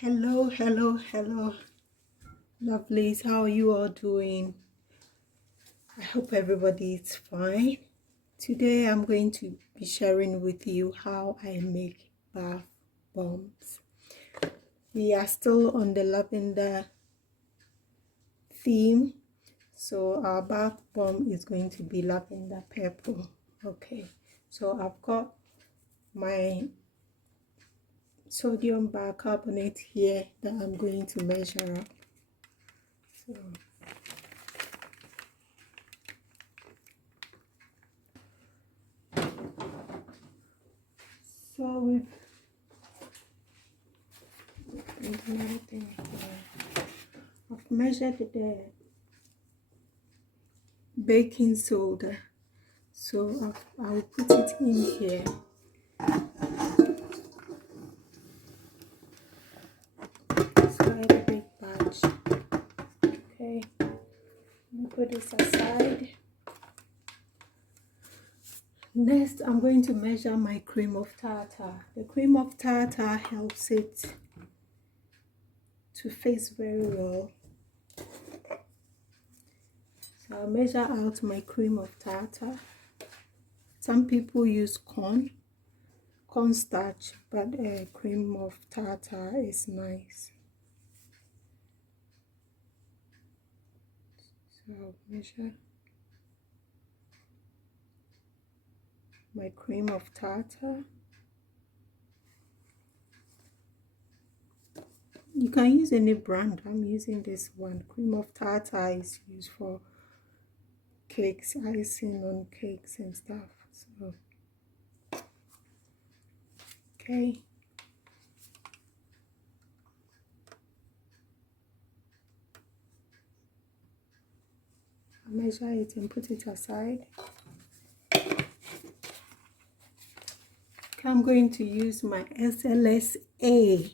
Hello, lovelies. How are you all doing? I hope everybody is fine. Today I'm going to be sharing with you how I make bath bombs. We are still on the lavender theme, so our bath bomb is going to be lavender purple. Okay, so I've got my sodium bicarbonate here that I'm going to measure up. So we've another thing here. I've measured the baking soda, so I'll put it in here. It's quite a big batch. Okay, let me put this aside. Next, I'm going to measure my cream of tartar. The cream of tartar helps it to fizz very well. So I'll measure out my cream of tartar. Some people use cornstarch, but cream of tartar is nice. So I'll measure my cream of tartar. You can use any brand. I'm using this one. Cream of tartar is used for cakes, icing on cakes and stuff. So okay, I'll measure it and put it aside. Okay, I'm going to use my SLSA.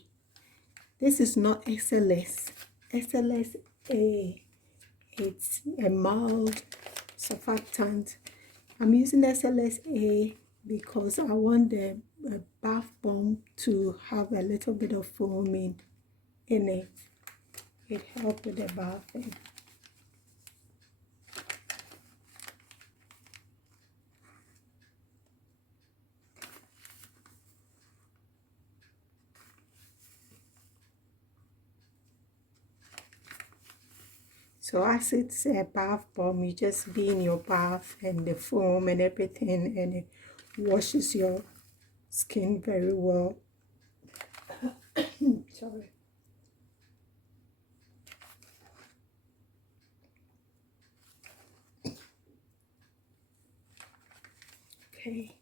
This is not SLS. SLSA. It's a mild surfactant. I'm using SLSA because I want the bath bomb to have a little bit of foaming in it. It helps with the bathing. So as it's a bath bomb, you just be in your bath and the foam and everything, and it washes your skin very well. Sorry. Okay.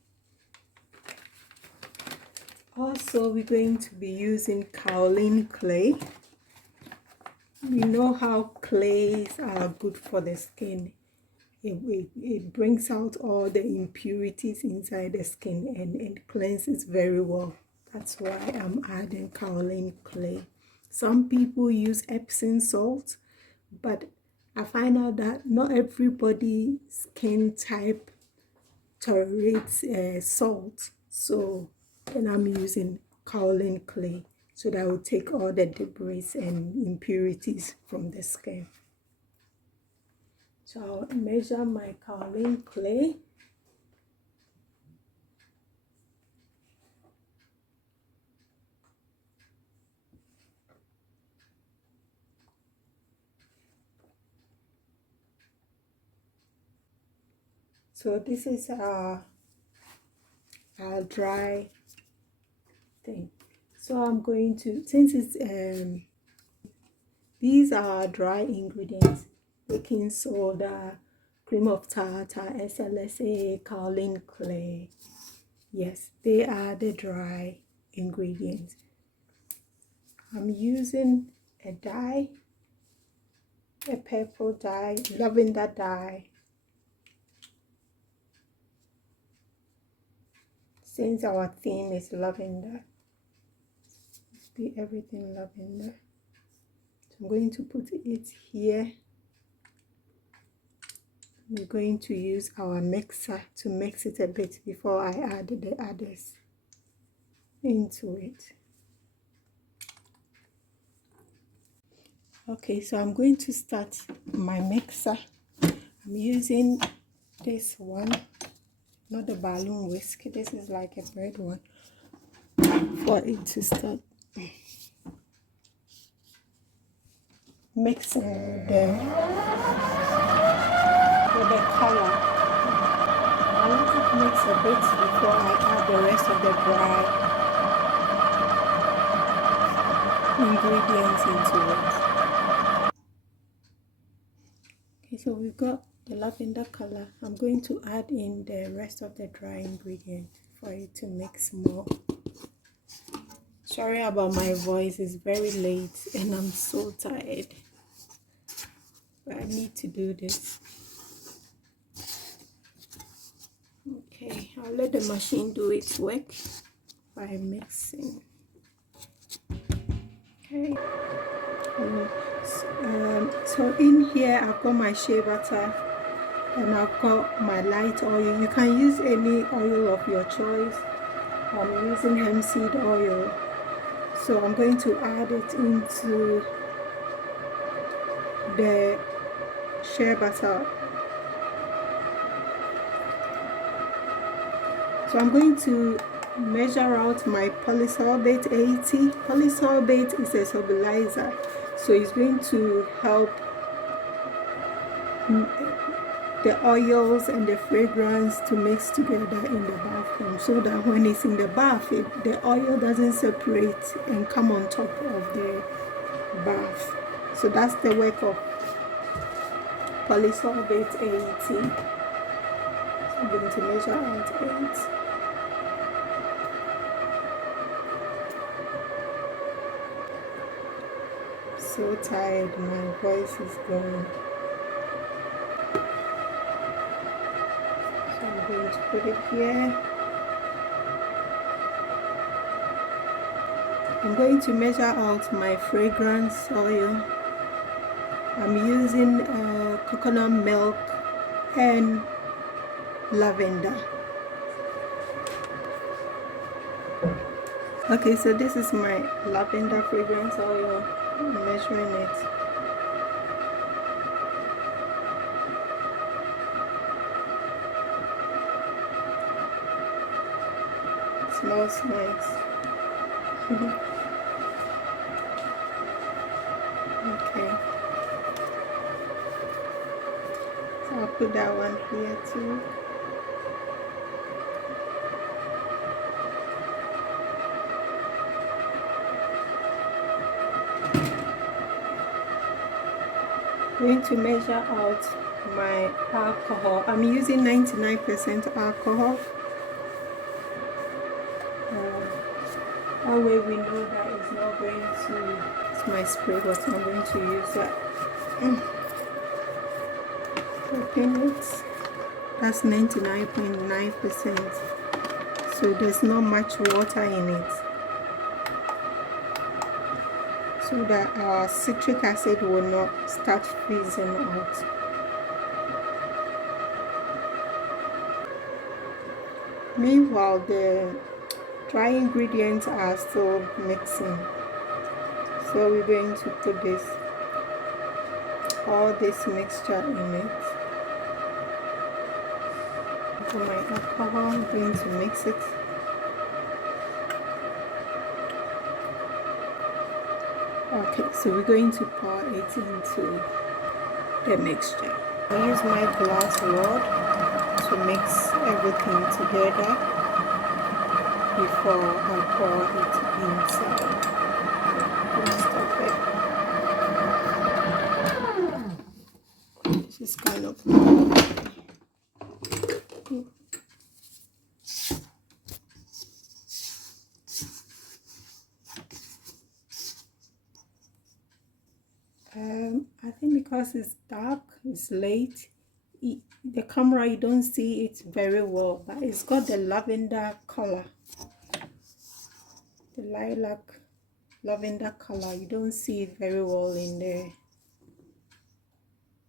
Also, we're going to be using kaolin clay. You know how clays are good for the skin. It brings out all the impurities inside the skin and cleanses very well. That's why I'm adding kaolin clay. Some people use Epsom salt, but I find out that not everybody's skin type tolerates salt. So then I'm using kaolin clay, so that will take all the debris and impurities from the skin. So I'll measure my kaolin clay. So this is our dry thing. So I'm going to, since it's these are dry ingredients: baking soda, cream of tartar, SLSA, kaolin clay. Yes, they are the dry ingredients. I'm using a dye, a purple dye, lavender dye. Since our theme is lavender, let's be everything lavender. So I'm going to put it here. We're going to use our mixer to mix it a bit before I add the others into it. Okay, so I'm going to start my mixer. I'm using this one, not the balloon whisk. This is like a bread one for it to start mixing with the color. I let it mix a bit before I add the rest of the dry ingredients into it. Okay, so we've got the lavender color. I'm going to add in the rest of the dry ingredients for it to mix more. Sorry about my voice, it's very late and I'm so tired, but I need to do this. Okay, I'll let the machine do its work by mixing. Okay, so in here I've got my shea butter and I've got my light oil. You can use any oil of your choice. I'm using hemp seed oil, so I'm going to add it into the shea butter. So I'm going to measure out my polysorbate 80. Polysorbate is a stabilizer, so it's going to help the oils and the fragrance to mix together in the bathroom, so that when it's in the bath, the oil doesn't separate and come on top of the bath. So that's the work of polysorbate 80. So I'm going to measure out 8. So tired, my voice is gone. So I'm going to put it here. I'm going to measure out my fragrance oil. I'm using coconut milk and lavender. Okay, so this is my lavender fragrance oil. I'm measuring it. It smells nice. Okay, so I'll put that one here too. I'm going to measure out my alcohol. I'm using 99% alcohol. That way we know that it's not going to, it's my spray bottle, I'm going to use that. Open it. That's 99.9%. So there's not much water in it, so that our citric acid will not start freezing out. Meanwhile, the dry ingredients are still mixing, so we're going to put all this mixture in it. For my alcohol, I'm going to mix it. Okay, so we're going to pour it into the mixture. I use my glass rod to mix everything together before I pour it inside. Stop it. This is kind of I think because it's dark, it's late, the camera you don't see it very well, but it's got the lavender color, the lilac lavender color. You don't see it very well in there,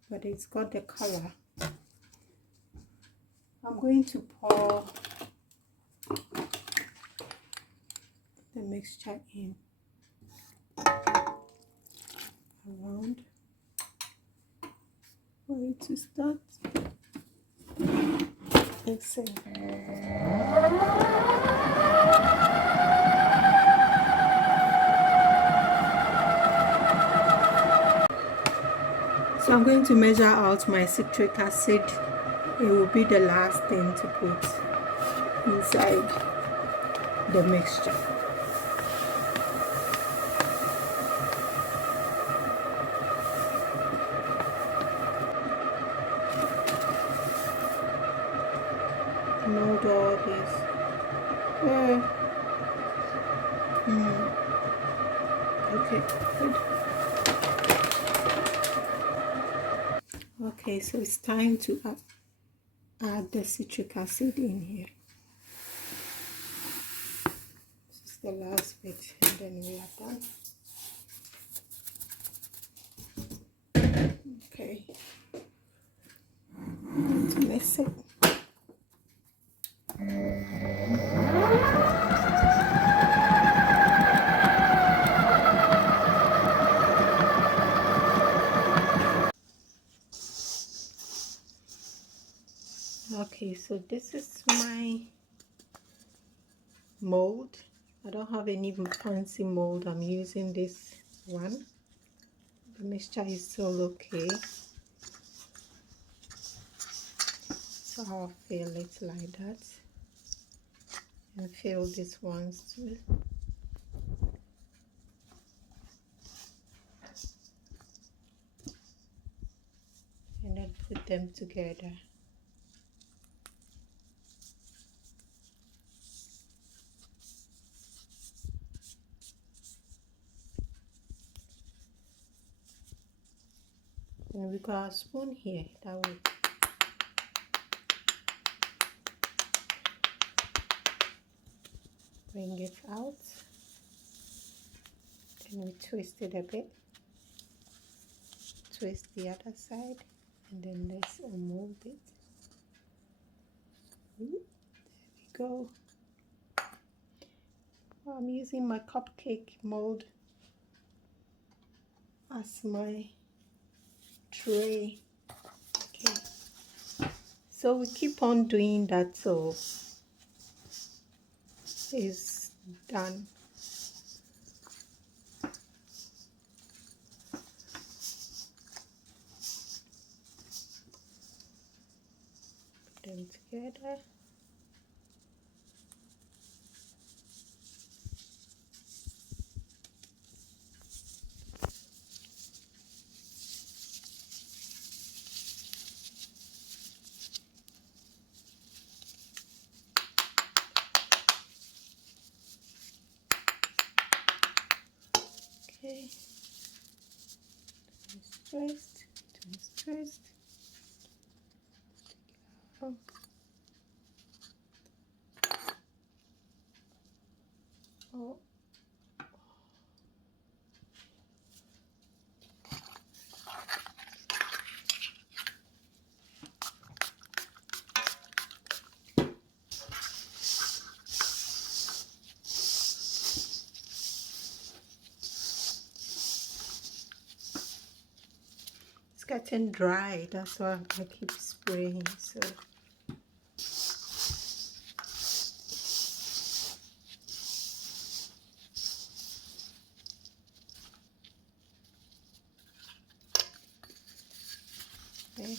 but it's got the color. I'm going to pour the mixture in. around for it to start mixing. So I'm going to measure out my citric acid. It will be the last thing to put inside the mixture. Mold all this. Okay, good. Okay, so it's time to add the citric acid in here. This is the last bit, and then we are done. Okay, to mix it. Okay, so this is my mold. I don't have any fancy mold. I'm using this one. The mixture is still okay, so I'll fill it like that and fill these ones too. And then put them together. And we got a spoon here that will bring it out. And we twist it a bit. Twist the other side, and then let's mold it. There we go. I'm using my cupcake mold as my tray. Okay, so we keep on doing that till it's done. Put them together. Okay, twist, twist, twist. Oh. Oh. It's getting dry, that's why I keep spraying. So okay.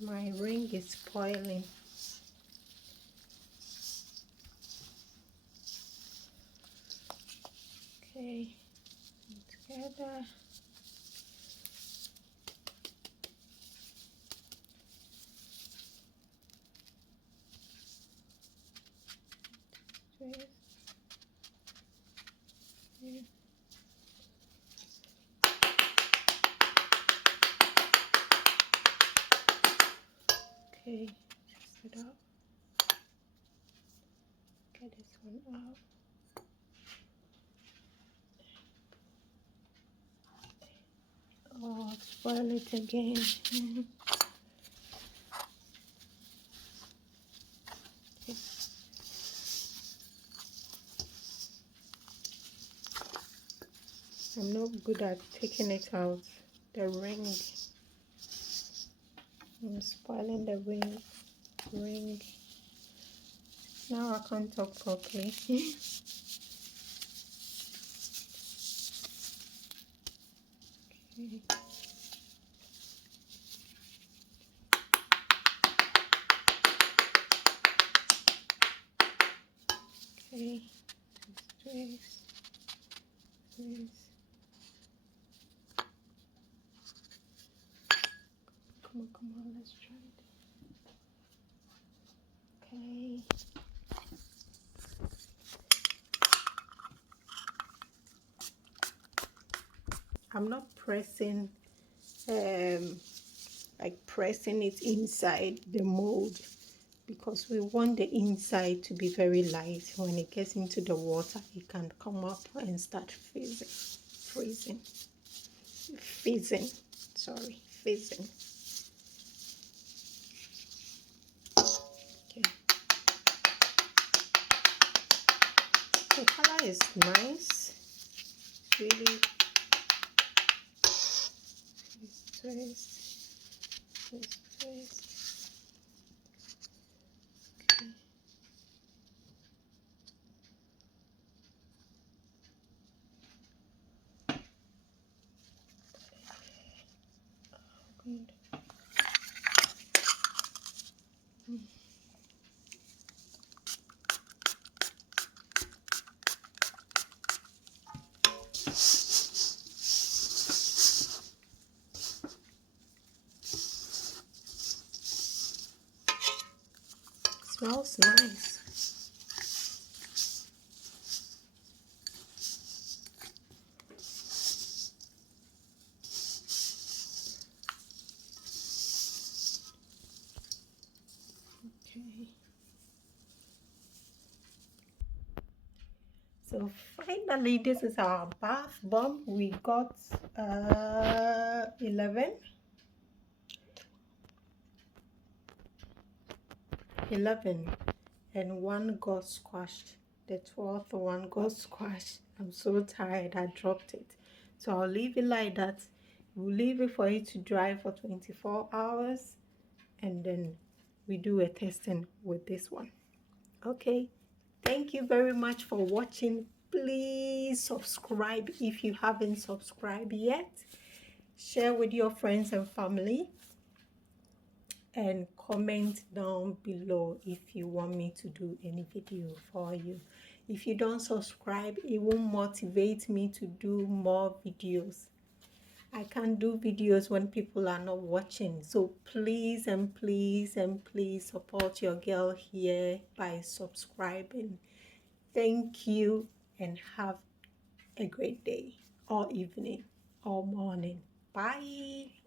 My ring is spoiling. Okay, together. Twist. Yeah. Okay, twist it up. Get this one out. Oh, spoil it again. I'm not good at taking it out. The ring. I'm spoiling the ring. Now I can't talk properly. Okay. Okay. Trace. Come on, let's try it. Okay. I'm not pressing, like pressing it inside the mold, because we want the inside to be very light. When it gets into the water, it can come up and start fizzing. Okay. The color is nice. It's really twist. Okay. Good. Smells nice. Okay. So finally, this is our bath bomb. We got 11 and one got squashed. The 12th one got squashed. I'm so tired, I dropped it. So I'll leave it like that. We'll leave it for it to dry for 24 hours, and then we do a testing with this one. Okay, thank you very much for watching. Please subscribe if you haven't subscribed yet. Share with your friends and family, and comment down below if you want me to do any video for you. If you don't subscribe, it won't motivate me to do more videos. I can't do videos when people are not watching. So please and please and please support your girl here by subscribing. Thank you, and have a great day or evening or morning. Bye.